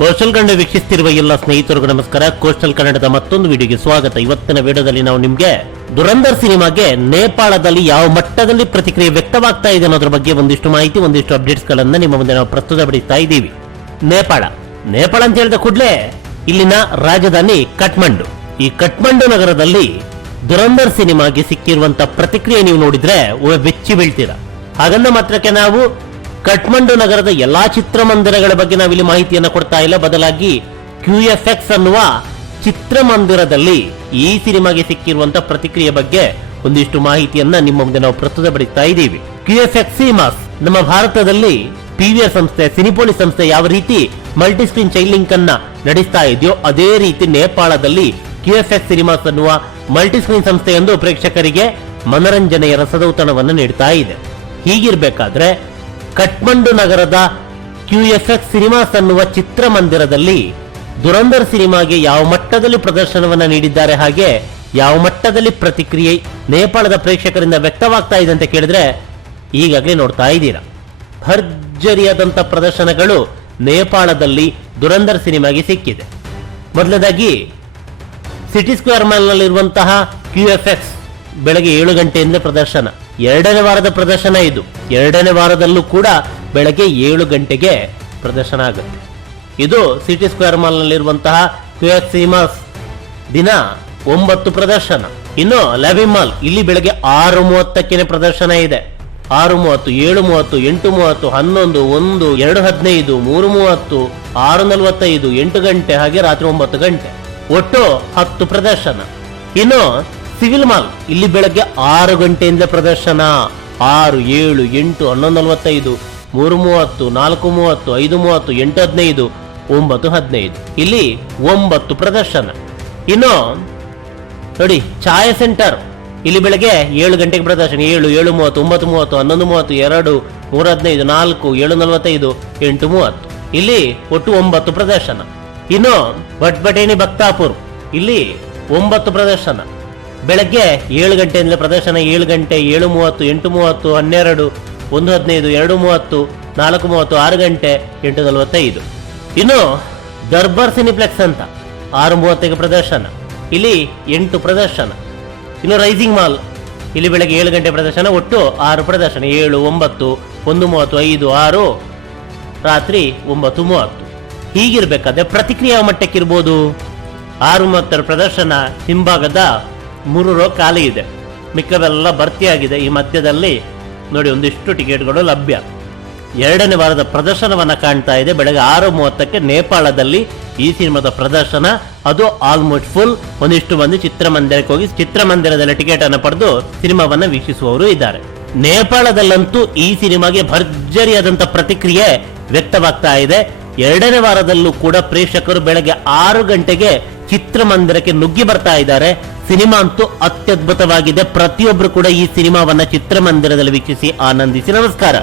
Coastal Kannada ವೀಕ್ಷಿಸುತ್ತಿರುವ ಎಲ್ಲ ಸ್ನೇಹಿತರಿಗೂ ನಮಸ್ಕಾರ. ಕೋಸ್ಟಲ್ ಕನ್ನಡದ ಮತ್ತೊಂದು ವಿಡಿಯೋಗೆ ಸ್ವಾಗತ. ಇವತ್ತಿನ ವಿಡಿಯೋದಲ್ಲಿ ನಾವು ನಿಮಗೆ ದುರಂಧರ್ ಸಿನಿಮಾಗೆ ನೇಪಾಳದಲ್ಲಿ ಯಾವ ಮಟ್ಟದಲ್ಲಿ ಪ್ರತಿಕ್ರಿಯೆ ವ್ಯಕ್ತವಾಗ್ತಾ ಇದೆ ಅನ್ನೋದ್ರ ಬಗ್ಗೆ ಒಂದಿಷ್ಟು ಮಾಹಿತಿ, ಒಂದಿಷ್ಟು ಅಪ್ಡೇಟ್ಸ್ ಗಳನ್ನ ನಿಮ್ಮ ಮುಂದೆ ನಾವು ಪ್ರಸ್ತುತಪಡಿಸ್ತಾ ಇದ್ದೀವಿ. ನೇಪಾಳ ಅಂತ ಹೇಳಿದ ಕೂಡಲೇ ಇಲ್ಲಿನ ರಾಜಧಾನಿ ಕಠ್ಮಂಡು. ಈ ಕಠ್ಮಂಡು ನಗರದಲ್ಲಿ ದುರಂಧರ್ ಸಿನಿಮಾಗೆ ಸಿಕ್ಕಿರುವಂತಹ ಪ್ರತಿಕ್ರಿಯೆ ನೀವು ನೋಡಿದ್ರೆ ಬೆಚ್ಚಿ ಬೀಳ್ತೀರಾ. ಹಾಗಂದ ಮಾತ್ರಕ್ಕೆ ನಾವು ಕಠ್ಮಂಡು ನಗರದ ಎಲ್ಲಾ ಚಿತ್ರಮಂದಿರಗಳ ಬಗ್ಗೆ ನಾವಿಲ್ಲಿ ಮಾಹಿತಿಯನ್ನು ಕೊಡ್ತಾ ಇಲ್ಲ, ಬದಲಾಗಿ QFX ಅನ್ನುವ ಚಿತ್ರಮಂದಿರದಲ್ಲಿ ಈ ಸಿನಿಮಾಗೆ ಸಿಕ್ಕಿರುವಂತಹ ಪ್ರತಿಕ್ರಿಯೆ ಬಗ್ಗೆ ಒಂದಿಷ್ಟು ಮಾಹಿತಿಯನ್ನ ನಿಮ್ಮ ಮುಂದೆ ನಾವು ಪ್ರಸ್ತುತಪಡಿಸ್ತಾ ಇದ್ದೀವಿ. QFX ಸಿನಿಮಾಸ್ ನಮ್ಮ ಭಾರತದಲ್ಲಿ PVR ಸಂಸ್ಥೆ, ಸಿನಿಪೋಲಿಸ್ ಸಂಸ್ಥೆ ಯಾವ ರೀತಿ ಮಲ್ಟಿಸ್ಕ್ರೀನ್ ಚೈಲಿಂಕ್ ಅನ್ನ ನಡೆಸ್ತಾ ಇದೆಯೋ ಅದೇ ರೀತಿ ನೇಪಾಳದಲ್ಲಿ QFX ಸಿನಿಮಾಸ್ ಅನ್ನುವ ಮಲ್ಟಿಸ್ಕ್ರೀನ್ ಸಂಸ್ಥೆಯೊಂದು ಪ್ರೇಕ್ಷಕರಿಗೆ ಮನರಂಜನೆಯ ರಸದೌತಣವನ್ನು ನೀಡ್ತಾ ಇದೆ. ಹೀಗಿರ್ಬೇಕಾದ್ರೆ ಕಠ್ಮಂಡು ನಗರದ QFX ಸಿನಿಮಾಸ್ ಅನ್ನುವ ಚಿತ್ರಮಂದಿರದಲ್ಲಿ ದುರಂಧರ್ ಸಿನಿಮಾಗೆ ಯಾವ ಮಟ್ಟದಲ್ಲಿ ಪ್ರದರ್ಶನವನ್ನ ನೀಡಿದ್ದಾರೆ, ಹಾಗೆ ಯಾವ ಮಟ್ಟದಲ್ಲಿ ಪ್ರತಿಕ್ರಿಯೆ ನೇಪಾಳದ ಪ್ರೇಕ್ಷಕರಿಂದ ವ್ಯಕ್ತವಾಗ್ತಾ ಇದೆ ಅಂತ ಕೇಳಿದ್ರೆ ಈಗಾಗಲೇ ನೋಡ್ತಾ ಇದ್ದೀರಾ. ಭರ್ಜರಿಯಾದಂತ ಪ್ರದರ್ಶನಗಳು ನೇಪಾಳದಲ್ಲಿ ದುರಂಧರ್ ಸಿನಿಮಾಗೆ ಸಿಕ್ಕಿದೆ. ಮೊದಲನೇದಾಗಿ ಸಿಟಿ ಸ್ಕ್ವೇರ್ ಮಾಲ್ ನಲ್ಲಿರುವಂತಹ QFX ಬೆಳಗ್ಗೆ 7 ಗಂಟೆಯಿಂದ ಪ್ರದರ್ಶನ. ಎರಡನೇ ವಾರದ ಪ್ರದರ್ಶನ ಇದು. ಎರಡನೇ ವಾರದಲ್ಲೂ ಕೂಡ ಬೆಳಗ್ಗೆ 7 ಗಂಟೆಗೆ ಪ್ರದರ್ಶನ ಆಗುತ್ತೆ. ಇದು ಸಿಟಿ ಸ್ಕ್ವೇರ್ ಮಾಲ್ ನಲ್ಲಿರುವಂತಹ QFX ಸಿನಿಮಾಸ್ ದಿನ 9 ಪ್ರದರ್ಶನ. ಇನ್ನು ಲ್ಯಾಬಿ ಮಾಲ್ ಇಲ್ಲಿ ಬೆಳಗ್ಗೆ 6:30ಕ್ಕೆ ಪ್ರದರ್ಶನ ಇದೆ. 6:30, 7:30, 8:30, 11, 1, 2:15, 3:30, 6:45, 8 ಗಂಟೆ, ಹಾಗೆ ರಾತ್ರಿ 9 ಗಂಟೆ, ಒಟ್ಟು 10 ಪ್ರದರ್ಶನ. ಇನ್ನು ಸಿವಿಲ್ ಮಾಲ್ ಇಲ್ಲಿ ಬೆಳಗ್ಗೆ 6 ಗಂಟೆಯಿಂದ ಪ್ರದರ್ಶನ. 6, 7, 8, 11:45, 3:30, 4:30, 5:30, 8:15, 9:15 ಇಲ್ಲಿ 9 ಪ್ರದರ್ಶನ. ಇನ್ನು ನೋಡಿ ಛಾಯಾ ಸೆಂಟರ್ ಇಲ್ಲಿ ಬೆಳಗ್ಗೆ 7 ಗಂಟೆಗೆ ಪ್ರದರ್ಶನ. 7, 7:30, 9:30, 11:30, 2, 3:15, 4, 7:45, 8:30 ಇಲ್ಲಿ ಒಟ್ಟು 9 ಪ್ರದರ್ಶನ. ಇನ್ನು ಭಟ್ಬಟೇನಿ ಭಕ್ತಾಪುರ್ ಇಲ್ಲಿ 9 ಪ್ರದರ್ಶನ. ಬೆಳಗ್ಗೆ 7 ಗಂಟೆಯಿಂದ ಪ್ರದರ್ಶನ. 7 ಗಂಟೆ, 7:30, 8:30, 12, 1:15, 2:30, 4:30, 6 ಗಂಟೆ, 8:45. ಇನ್ನು ದರ್ಬಾರ್ ಸಿನಿಪ್ಲೆಕ್ಸ್ ಅಂತ 6:30ಕ್ಕೆ ಪ್ರದರ್ಶನ. ಇಲ್ಲಿ 8 ಪ್ರದರ್ಶನ. ಇನ್ನು ರೈಸಿಂಗ್ ಮಾಲ್ ಇಲ್ಲಿ ಬೆಳಗ್ಗೆ 7 ಗಂಟೆ ಪ್ರದರ್ಶನ, ಒಟ್ಟು 6 ಪ್ರದರ್ಶನ. 7, 9, 1:30, 5, 6, ರಾತ್ರಿ 9:30. ಹೀಗಿರ್ಬೇಕಾದ್ರೆ ಪ್ರತಿಕ್ರಿಯೆ ಮಟ್ಟಕ್ಕಿರ್ಬೋದು. 6:30 ಪ್ರದರ್ಶನ ಹಿಂಭಾಗದ 3 ರೋ ಖಾಲಿ ಇದೆ, ಮಿಕ್ಕವೆಲ್ಲ ಭರ್ತಿಯಾಗಿದೆ. ಈ ಮಧ್ಯದಲ್ಲಿ ನೋಡಿ ಒಂದಿಷ್ಟು ಟಿಕೆಟ್ಗಳು ಲಭ್ಯ. ಎರಡನೇ ವಾರದ ಪ್ರದರ್ಶನವನ್ನ ಕಾಣ್ತಾ ಇದೆ. ಬೆಳಗ್ಗೆ 6:30ಕ್ಕೆ ನೇಪಾಳದಲ್ಲಿ ಈ ಸಿನಿಮಾದ ಪ್ರದರ್ಶನ, ಅದು ಆಲ್ಮೋಸ್ಟ್ ಫುಲ್. ಒಂದಿಷ್ಟು ಮಂದಿ ಚಿತ್ರಮಂದಿರಕ್ಕೆ ಹೋಗಿ ಚಿತ್ರಮಂದಿರದಲ್ಲಿ ಟಿಕೆಟ್ ಅನ್ನು ಪಡೆದು ಸಿನಿಮಾವನ್ನ ವೀಕ್ಷಿಸುವವರು ಇದ್ದಾರೆ. ನೇಪಾಳದಲ್ಲಂತೂ ಈ ಸಿನಿಮಾಗೆ ಭರ್ಜರಿಯಾದಂತ ಪ್ರತಿಕ್ರಿಯೆ ವ್ಯಕ್ತವಾಗ್ತಾ ಇದೆ. ಎರಡನೇ ವಾರದಲ್ಲೂ ಕೂಡ ಪ್ರೇಕ್ಷಕರು ಬೆಳಗ್ಗೆ 6 ಗಂಟೆಗೆ ಚಿತ್ರಮಂದಿರಕ್ಕೆ ನುಗ್ಗಿ ಬರ್ತಾ ಇದ್ದಾರೆ. ಸಿನಿಮಾ ಅಂತೂ ಅತ್ಯದ್ಭುತವಾಗಿದೆ. ಪ್ರತಿಯೊಬ್ಬರು ಕೂಡ ಈ ಸಿನಿಮಾವನ್ನ ಚಿತ್ರಮಂದಿರದಲ್ಲಿ ವೀಕ್ಷಿಸಿ ಆನಂದಿಸಿ. ನಮಸ್ಕಾರ.